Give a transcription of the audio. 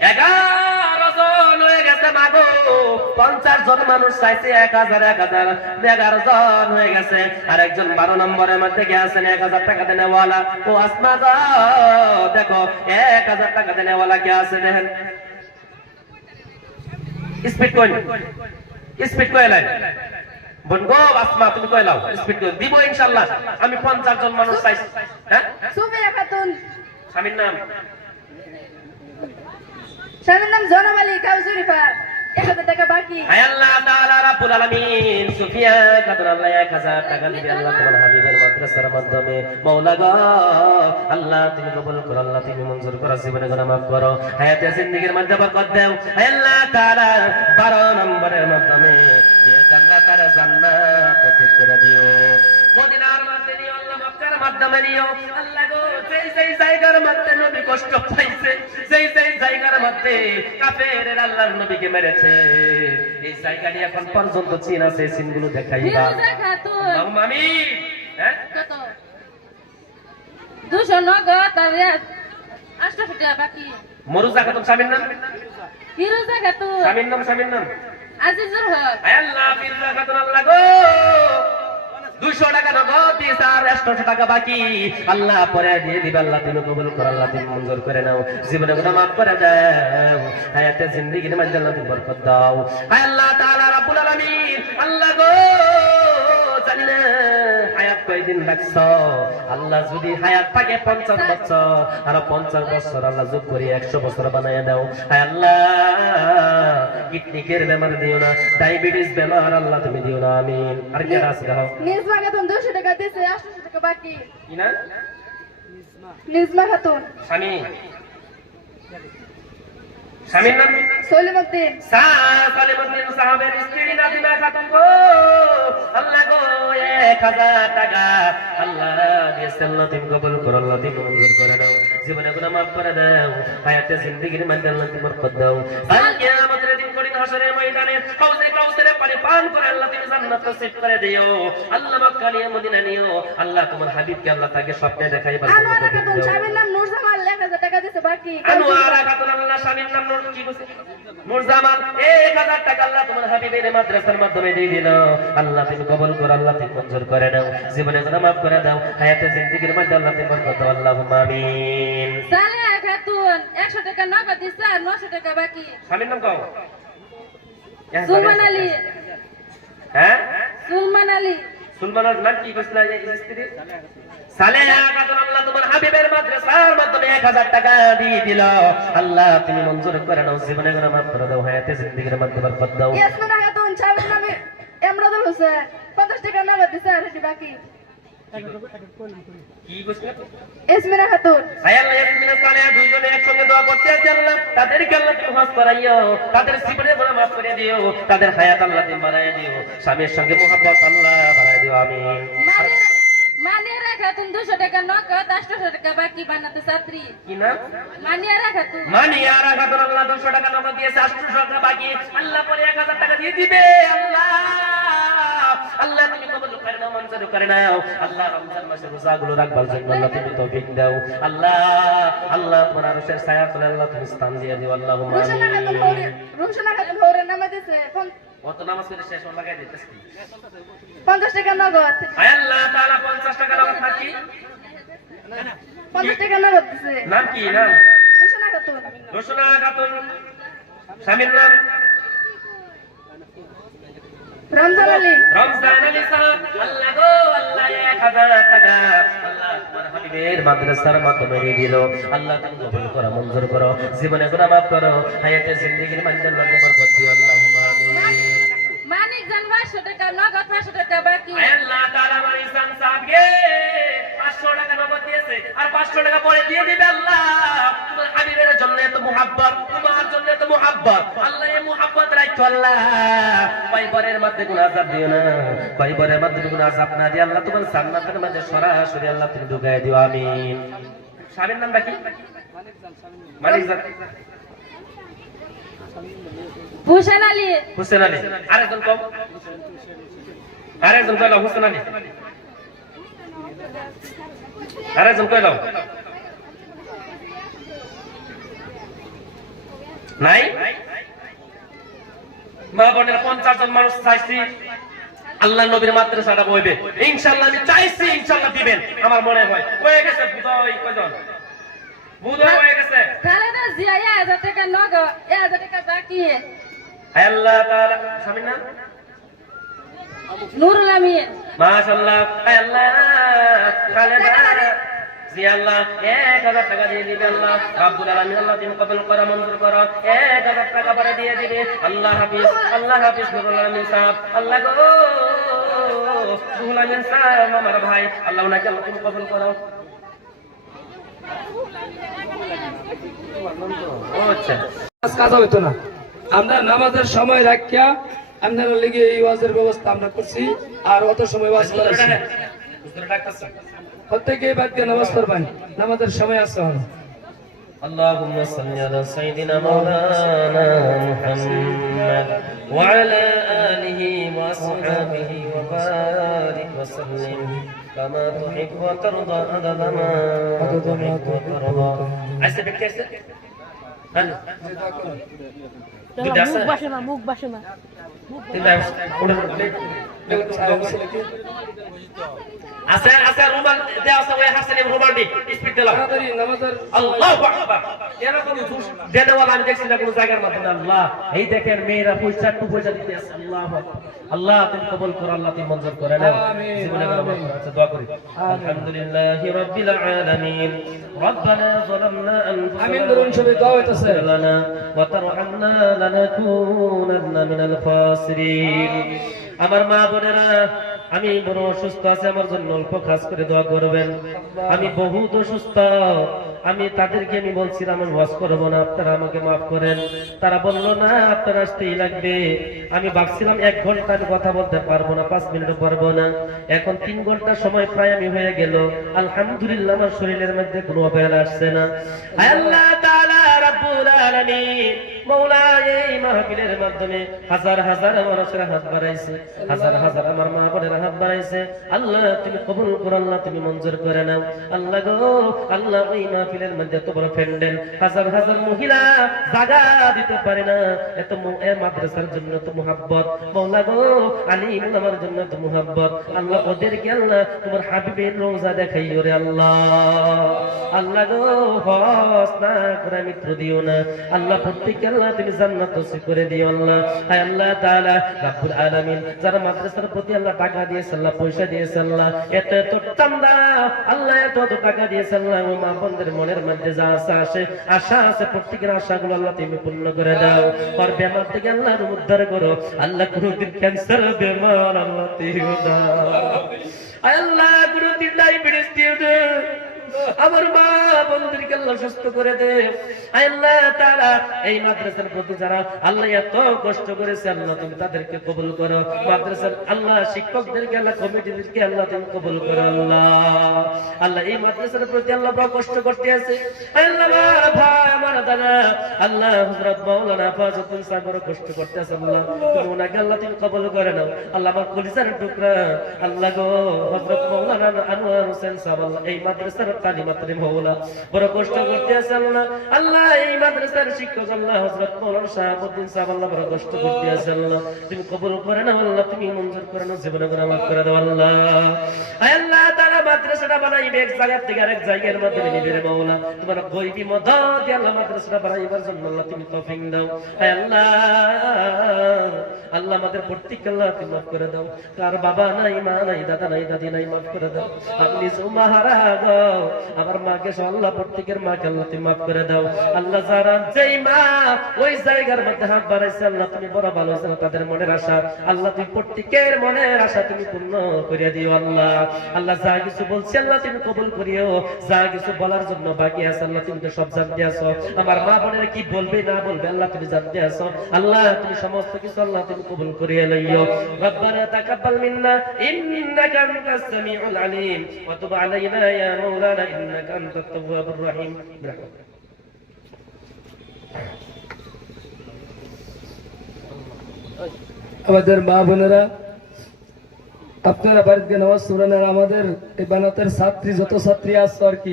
11 জন হয়ে গেছে মাগো। 50 জন মানুষ চাইছে 1000 1000, 11 জন হয়ে গেছে। আর একজন 12 নম্বরের মধ্যে গেছেন 1000 টাকা দেনেওয়ালা। ও আসমা গো দেখো 1000 টাকা দেনেওয়ালা কে আছে দেখেন। স্পিড কই, স্পিড কই লাই বোন গো আসমা তুমি কই লাও, স্পিড কই দিব ইনশাআল্লাহ। আমি 50 জন মানুষ চাইছি। হ্যাঁ সুমিয়া খাতুন। স্বামীর নাম? স্বামীর নাম জনাব আলী কাউসুরিফা। 1000 টাকা বাকি। আয় আল্লাহ তাআলা রাব্বুল আলামিন সুফিয়া খাতুন আল্লাহ 1000 টাকা দিবে আল্লাহ তোমার হাবিবের মাদ্রাসার মাধ্যমে। মাওলা গো আল্লাহ তুমি কবুল করো, আল্লাহ তুমি মঞ্জুর করো, জীবনে গুনাহ maaf করো, হায়াতে জিন্দেগীর মধ্যে বরকত দাও। আয় আল্লাহ তাআলা 12 নম্বরের মাধ্যমে যে আল্লাহ তাআলা জান্নাত নসিব করে দিও। মদিনার মধ্যে নিও আল্লাহ, মক্কার মাধ্যমে নিও আল্লাহ গো। যেই জায়গার মধ্যে নবী কষ্ট পাইছে, যেই জায়গার মধ্যে কাফেররা আল্লাহর নবীকে মেরেছে, এই জায়গাটি এখন পর্যন্ত চিন আছে, চিনগুলো দেখাইবা। আল্লাহুম্মা আমিন। হ্যাঁ কত? 200 নগদ আর 800 টাকা বাকি। মরুজা খাতুন স্বামীর নাম? ফিরোজা খাতুন। স্বামীর নাম? স্বামীর নাম আজিজুর হক। আয় আল্লাহ ফিরোজা খাতুন আল্লাহ গো 200 টাকা নগদ দিয়েছে আর 800 টাকা বাকি। আল্লাহ পরে দিয়ে দিবে, আল্লাহ তুমি কবুল করো, আল্লাহ তুমি মঞ্জুর করে নাও, জীবনে গুনাহ maaf করে দাও, হায়াতে জিন্দেগীর মধ্যে আল্লাহ তুমি বরকত দাও। আয় আল্লাহ তাআলা রাব্বুল আলামিন আল্লাহ গো জানি না হায়াত কয়দিন রাখছো, আল্লাহ যদি হায়াত থাকে 50 বছর আর 50 বছর আল্লাহ যোগ করে 100 বছর বানায় দাও। আয় আল্লাহ কিডনির বেমার দিও না, ডায়াবেটিস বেমার আল্লাহ তুমি দিও না, আমিন। আর কি আছে দাও? নিজমা খাতুন 200 টাকা দিয়েছে, 800 টাকা বাকি। কি না? নিজমা খাতুন। স্বামী? স্বামীর নাম? সলিমউদ্দিন। সলিমউদ্দিন সাহাবের স্ত্রী নাজিমা খাতুন গো আল্লাহ গো 1000 টাকা আল্লাহ দিয়েছেন, আল্লাহ তুমি কবুল করো, আল্লাহ তুমি মঞ্জুর করে নাও, জীবনে গুনাহ maaf করে দাও, হায়াতে জিন্দেগীর মধ্যে আল্লাহ তুমি বরকত দাও। আর কিয়ামতের দিন কঠিন হাসরের ময়দানে হাউজে কাউসারে পানি পান করে আল্লাহ তুমি জান্নাত নসিব করে দিও। আল্লাহ মক্কা নিয়ে মদিনা নিও, আল্লাহ তোমার হাবিবকে আল্লাহ তাকে স্বপ্নে দেখাইবা। আনোয়ারা খাতুন স্বামীর নাম নূরজামাল, 1000 টাকা দিয়েছে বাকি। আনোয়ারা খাতুন আল্লাহ স্বামীর নাম কি বলছে? নূরজামাল। 1000 টাকা আল্লাহ তোমার হাবিবের মাদ্রাসার মাধ্যমে দিয়ে দিল, আল্লাহ তুমি কবুল করো, আল্লাহ তুমি মঞ্জুর করে নাও, জীবনে গুনাহ maaf করে দাও, হায়াতে জিন্দেগীর মধ্যে আল্লাহ তুমি বরকত দাও। আল্লাহুম্মা আমিন। সালেহা খাতুন 100 টাকা নগদ দিয়েছে আর 900 টাকা বাকি। স্বামীর নাম কও? সুলমান আলী। হ্যাঁ সুলমান আলী। সুলমানের নাম কি কইছিলা এই স্ত্রী? সালেহা খাতুন আল্লাহ তোমার হাবিবের মাদ্রাসার মাধ্যমে 1000 টাকা দিয়ে দিল, আল্লাহ তুমি মঞ্জুর করে নাও, জীবনে গুনাহ maaf করে দাও, হায়াতে জিন্দেগীর মধ্যে বরকত দাও। ইয়াসমিনা খাতুন স্বামীর নাম এমরাদুল হোসেন, 50 টাকা নগদ দিয়েছে আর 80 বাকি। কি কইছিলা? ইয়াসমিনা খাতুন। আয় আল্লাহ ইয়াসমিনা সালেহা দুইজনে একসঙ্গে দোয়া করতে আছি, আল্লাহ তাদেরকে আল্লাহ তুমি হজ করাইও, তাদের জীবনে গুনাহ maaf করে দিও, তাদের হায়াত আল্লাহ তুমি বাড়ায় দিও, স্বামীর সঙ্গে মুহাব্বত আল্লাহ বাড়ায় দিও, আমিন। মানিয়ারা খাতুন 200 টাকা নগদ, 800 টাকা বাকি বানাতে ছাত্রী। কি নাম? মানিয়ারা খাতুন। মানিয়ারা খাতুন আল্লাহ 200 টাকা নগদ দিয়েছে, 800 টাকা বাকি, আল্লাহ পরে 1000 টাকা দিয়ে দিবে। আল্লাহ আল্লাহ তুমি কবুল করে নাও, মঞ্জুর করে নাও, আল্লাহ রমজান মাসের রোজাগুলো রাখবার জন্য আল্লাহ তুমি তৌফিক দাও। আল্লাহ আল্লাহ তোমার আরশের ছায়া তলে আল্লাহ তুমি স্থান দিয়ে দিও। আল্লাহুম্মা আমিন। রুশনা খাতুন হরে নামে দিয়েছে কত নামাজ পড়ে শেষ হল লাগাই দিতেছ কি? 50 টাকা নগদ। আয় আল্লাহ তাআলা 50 টাকা নগদ থাকি 50 টাকা নগদ দিয়েছে। নাম কি? নাম রুশনা খাতুন। রোশনা খাতুন। স্বামীর নাম? রমজান আলী। রমজান আলী সাহেব আল্লাহ গো আল্লাহ 1000 টাকা আল্লাহ তোমার হাবিবের মাদ্রাসার মাধ্যমে দিয়ে দিল, আল্লাহ তুমি কবুল করো, মঞ্জুর করো, জীবনে গুনাহ maaf করো, হায়াতে জিন্দেগীর মধ্যে আল্লাহ বরকত দিও। আল্লাহুম্মা আমিন। মানিক জান 500 টাকা নগদ, 500 টাকা বাকি। আয় আল্লাহ তাআলা আমার ইহসান সাহেবকে 500 টাকা নগদ দিয়েছে আর 500 টাকা পরে দিয়ে দিবে। আল্লাহ তোমার হাবিবের জন্য এত মুহাব্বত, তোমার জন্য এত মুহাব্বত, আল্লাহ এই মুহাব্বত রাখো। আল্লাহ পরিবারের মধ্যে কোনো আযাব দিও না, পরিবারের মধ্যে কোনো আযাব না দিয়ে আল্লাহ তোমার জান্নাতের মধ্যে সরাসরি আল্লাহ তুমি ঢুকায় দিও, আমিন। স্বামীর নামটা কি? মানিক জান। হুসেন আলী। হুসেন আলী। আরেকজন কম? আরেকজন কইলাম হুসেন আলী। আরেকজন কইলাম নাই মা বোনের 50 জন মানুষ চাইছি আল্লাহ নবীর মাদ্রাসাটা বইবে ইনশাআল্লাহ আমি চাইছি ইনশাআল্লাহ দিবেন আমার মনে হয় হয়ে গেছে বুঝাই কয়জন বুঝাই হয়ে গেছে খালেদা জিয়া 1000 টাকা নগদ 1000 টাকা বাকি আল্লাহ তাআলা স্বামীর নাম নুরুল আমিন মাশাআল্লাহ আল্লাহ খালেদা জিয়া আল্লাহ 1000 টাকা দিয়ে দিবে আল্লাহ রাব্বুল আলামিন আল্লাহ তুমি কবুল করো মঞ্জুর করো 1000 টাকা করে দিয়ে দিবে আল্লাহ হাফেজ নুরুল আমিন সাহেব আল্লাহ গো নুরুল আমিন সাহেব আমার ভাই আল্লাহ ওনাকে আল্লাহ তুমি কবুল করো আচ্ছা কাজ হইতো না আমরা নামাজের সময় রাখিয়া আপনারা লেগে এই ওয়াজের ব্যবস্থা আমরা করছি আর অত সময় ওয়াজ করাছি প্রত্যেকে বাদ দিয়ে নামাজ পড়বেন নামাজের সময় আসতে হবে اللهم صل على سيدنا مولانا محمد وعلى آله وأصحابه وبارك وسلم كما تحب وترضى عدد ما تحب وترضى عايز تبكي هل মুখ বাসে না আছে আছে রুমাল দেয়া আছে ওই হাসেন রুমাল দি স্পিড দিলাম তাড়াতাড়ি নামাজের আল্লাহু আকবার এরকম দেনওয়ালা আমি দেখছি না কোন জায়গার মধ্যে আল্লাহ এই দেখেন মেয়েরা পয়সা টু পয়সা দিতে আছে আল্লাহু আকবার আল্লাহ তুমি কবুল করো আল্লাহ তুমি মঞ্জুর করে নাও জীবনে আচ্ছা দোয়া করি আলহামদুলিল্লাহি রাব্বিল আলামিন রব্বানা যালামনা আনফুসানা আমিন দরুন সবে দোয়া হইতাছে লানা ওয়া তারহামনা লানাকুনান্না মিনাল খাসিরিন আমার মা বোনেরা আমি বড় অসুস্থ আছে আমার জন্য অল্প কাজ করে দোয়া করবেন আমি বহুত অসুস্থ আমি তাদেরকে আমি বলছিলাম আমি ওয়াজ করব না আপনারা আমাকে মাফ করেন তারা বলল না আপনারা আসতেই লাগবে আমি ভাবছিলাম 1 ঘন্টা আমি কথা বলতে পারবো না 5 মিনিটও পারবো না এখন 3 ঘন্টা সময় প্রায় আমি হয়ে গেল আলহামদুলিল্লাহ আমার শরীরের মধ্যে কোনো অবহেলা আসছে না আল্লাহ তাআলা রাব্বুল আলামিন মাওলা এই মাহফিলের মাধ্যমে হাজার হাজার মানুষের হাত বাড়াইছে হাজার হাজার আমার মা বোনের হাত বাড়াইছে আল্লাহ তুমি কবুল করো আল্লাহ তুমি মঞ্জুর করে নাও আল্লাহ গো আল্লাহ ওই মাহফিলের মধ্যে এত বড় প্যান্ডেল হাজার হাজার মহিলা জায়গা দিতে পারে না এত মাদ্রাসার জন্য তো মুহাব্বত মাওলা গো আলিম আমার জন্য তো মুহাব্বত আল্লাহ ওদেরকে আল্লাহ তোমার হাবিবের রওজা দেখাইও রে আল্লাহ আল্লাহ গো হস না করে মিত্র দিও না আল্লাহ প্রত্যেককে আল্লাহ তুমি জান্নাত নসিব করে দিও আল্লাহ হায় আল্লাহ তাআলা রব্বুল আলামিন যারা মাদ্রাসার প্রতি আল্লাহ টাকা দিয়েছে আল্লাহ পয়সা দিয়েছে আল্লাহ এত এত চান্দা আল্লাহ এত এত টাকা দিয়েছে আল্লাহ ও মা বোনদের মনের মধ্যে যা আশা আছে প্রত্যেকের আশাগুলো আল্লাহ তুমি পূর্ণ করে দাও আর বেমার থেকে আল্লাহ উদ্ধার করো আল্লাহ কোনদিন ক্যান্সার বেমার আল্লাহ দিও না আল্লাহ কোনদিন ডায়াবেটিস দিও না আমার মা বন্ধুদেরকে আল্লাহ সুস্থ করে দে আল্লাহ তাআলা এই মাদ্রাসার প্রতি যারা আল্লাহ এত কষ্ট করেছে আল্লাহ তুমি তাদেরকে কবুল করো মাদ্রাসার আল্লাহ শিক্ষকদেরকে আল্লাহ কমিটিদেরকে আল্লাহ তুমি কবুল করো আল্লাহ আল্লাহ এই মাদ্রাসার প্রতি আল্লাহ বড় কষ্ট করতে আছে আল্লাহ ভাই আমার দাদা আল্লাহ হযরত মাওলানা ফাজুল সাহেব বড় কষ্ট করতে আছে আল্লাহ তুমি ওনাকে আল্লাহ তুমি কবুল করে নাও আল্লাহ আমার কলিজার টুকরা আল্লাহ গো হযরত মাওলানা আনোয়ার হোসেন সাহেব আল্লাহ এই মাদ্রাসার তালিমাতে মাওলা বড় কষ্ট করতে আছে আল্লাহ আল্লাহ এই মাদ্রাসার শিক্ষক আল্লাহ হযরত মাওলানা শাহাবুদ্দিন সাহেব আল্লাহ বড় কষ্ট করতে আছে আল্লাহ তুমি কবুল করে নাও আল্লাহ তুমি মঞ্জুর করে নাও জীবনে গুনাহ মাফ করে দাও আল্লাহ আল্লাহ তাআলা মাদ্রাসাটা বানাইবে এক জায়গা থেকে আরেক জায়গার মধ্যে নিবে রে মাওলা তোমার গয়বি মদদ আল্লাহ মাদ্রাসাটা বানাইবার জন্য আল্লাহ তুমি তৌফিক দাও আল্লাহ আল্লাহ আমাদের প্রত্যেককে আল্লাহ তুমি মাফ করে দাও কার বাবা নাই মা নাই দাদা নাই দাদি নাই মাফ করে দাও আপনি সুমাহারা গো আমার মাকে আল্লাহ প্রত্যেকের মাকে আল্লাহ তুমি মাফ করে দাও আল্লাহ যারা যেই মা ওই জায়গার মধ্যে হাত বাড়াইছে আল্লাহ তুমি বড় ভালো জানো তাদের মনের আশা আল্লাহ তুমি প্রত্যেকের মনের আশা তুমি পূর্ণ করিয়া দিও আল্লাহ আল্লাহ যা কিছু বলছি আল্লাহ তুমি কবুল করিও যা কিছু বলার জন্য বাকি আছে আল্লাহ তুমি তো সব জানতে আছো আমার মা বোনের কি বলবে না বলবে আল্লাহ তুমি জানতে আছো আল্লাহ তুমি সমস্ত কিছু আল্লাহ তুমি কবুল করিয়া লইও রব্বানা তাকাব্বাল মিন্না ইন্নাকা আনতাস সামিউল আলিম ওয়া তুব আলাইনা ইয়া মাওলানা ইন্নাকা আনতাত তাওয়াবুর রহিম আমাদের মা বোনেরা আপনারা বাড়িতে নামাজ পড়েন আর আমাদের এই বানাতের ছাত্রী যত ছাত্রী আছে আর কি